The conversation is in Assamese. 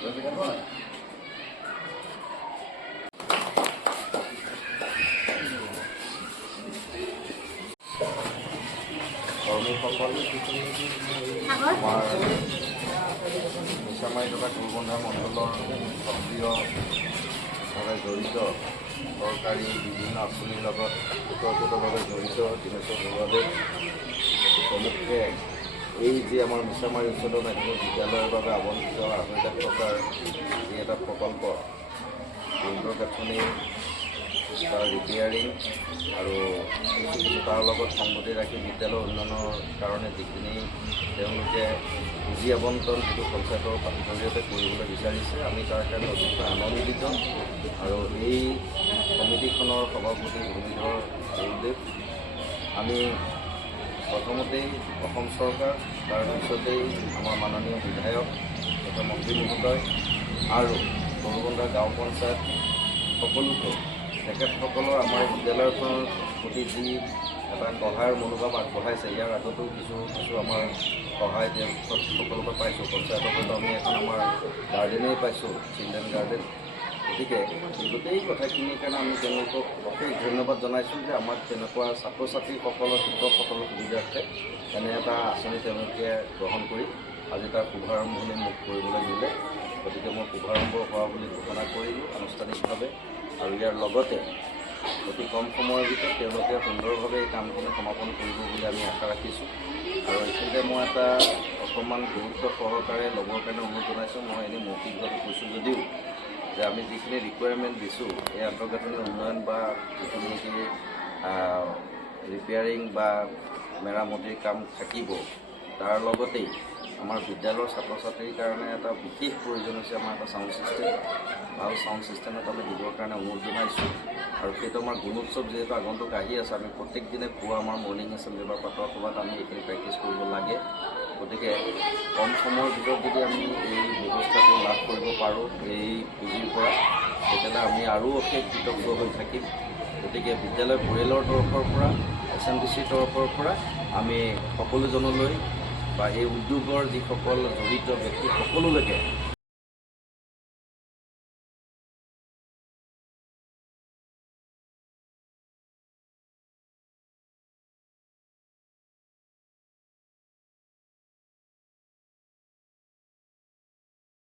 কৰ্মীসকল আমাৰ মিছামাৰী তথা কুলবন্ধা মণ্ডলৰ সক্ৰিয়ভাৱে জড়িত চৰকাৰী বিভিন্ন আঁচনিৰ লগত ওতঃপ্ৰোতভাৱে জড়িত দিনেশ্বৰ বৰুৱাদেৱ প্ৰমুখে এই যে আমাৰ মিছামাৰী উচ্চতৰ মাধ্যমিক বিদ্যালয়ৰ বাবে আবণ্টিত 8 লাখ টকাৰ যি এটা প্ৰকল্প গ্ৰাউণ্ডৰ গাঁথনি তাৰ ৰিপেয়াৰিং আৰু তাৰ লগত সংগতি ৰাখি বিদ্যালয় উন্নয়নৰ কাৰণে যিখিনি তেওঁলোকে পুঁজি আবণ্টন যিটো পঞ্চায়তৰ জৰিয়তে কৰিবলৈ বিচাৰিছে আমি তাৰ কাৰণে অত্যন্ত আনন্দিত। আৰু এই সমিতিখনৰ সভাপতি ভূমিধৰ বৰুদেৱ আমি প্ৰথমতেই অসম চৰকাৰ তাৰপিছতেই আমাৰ মাননীয় বিধায়ক তথা মন্ত্ৰী মহোদয় আৰু কুলবন্ধা গাঁও পঞ্চায়ত সকলোকে তেখেতসকলৰ আমাৰ বিদ্যালয়খনৰ প্ৰতি যি এটা সহায়ৰ মনোভাৱ আগবঢ়াইছে ইয়াৰ আগতেও কিছু আমাৰ সহায় তেওঁলোকৰ পৰা পাইছোঁ। পঞ্চায়তৰ পৰা আমি এখন আমাৰ গাৰ্ডেনেই পাইছোঁ, চিলড্ৰেন গাৰ্ডেন। গতিকে গোটেই কথাখিনিৰ কাৰণে আমি তেওঁলোকক অশেষ ধন্যবাদ জনাইছোঁ যে আমাক তেনেকুৱা ছাত্ৰ ছাত্ৰীসকলৰ শিক্ষকসকলৰ সুবিধাৰ্থে এনে এটা আঁচনি তেওঁলোকে গ্ৰহণ কৰি আজি তাৰ শুভাৰম্ভণি মোক কৰিবলৈ দিলে। গতিকে মই শুভাৰম্ভ হোৱা বুলি ঘোষণা কৰিলোঁ আনুষ্ঠানিকভাৱে। আৰু ইয়াৰ লগতে অতি কম সময়ৰ ভিতৰত তেওঁলোকে সুন্দৰভাৱে এই কামখিনি সমাপন কৰিব বুলি আমি আশা ৰাখিছোঁ। আৰু এইখিনিতে মই এটা অকণমান গুৰুত্ব সহকাৰে ল'বৰ কাৰণে অনুৰোধ জনাইছোঁ। মই এনেই মৌখিকভাৱে কৈছোঁ যদিও যে আমি যিখিনি ৰিকুৱাৰমেণ্ট দিছোঁ এই আন্তঃগাঁথনি উন্নয়ন বা যিখিনি নেকি ৰিপেয়াৰিং বা মেৰামতিৰ কাম থাকিব, তাৰ লগতেই আমাৰ বিদ্যালয়ৰ ছাত্ৰ ছাত্ৰীৰ কাৰণে এটা বিশেষ প্ৰয়োজন হৈছে আমাৰ এটা চাউণ্ড ছিষ্টেম। ভাল চাউণ্ড ছিষ্টেম এটা আমি দিবৰ কাৰণে অনুৰোধ জনাইছোঁ। আৰু সেইটো আমাৰ গুণোৎসৱ যিহেতু আগন্তুক আহি আছে, আমি প্ৰত্যেক দিনে পুৱা আমাৰ মৰ্ণিং এছেম্বলি বা প্ৰাতঃ সভাত আমি এইখিনি প্ৰেক্টিছ কৰিব লাগে। গতিকে কম সময়ৰ ভিতৰত যদি আমি এই ব্যৱস্থাটো লাভ কৰিব পাৰোঁ এই পুঁজিৰ পৰা, তেতিয়াহ'লে আমি আৰু অশেষ কৃতজ্ঞ হৈ থাকিম। গতিকে বিদ্যালয় পৰিয়ালৰ তৰফৰ পৰা SMDCৰ তৰফৰ পৰা আমি সকলোজনলৈ বা এই উদ্যোগৰ যিসকল জড়িত ব্যক্তি সকলোলৈকে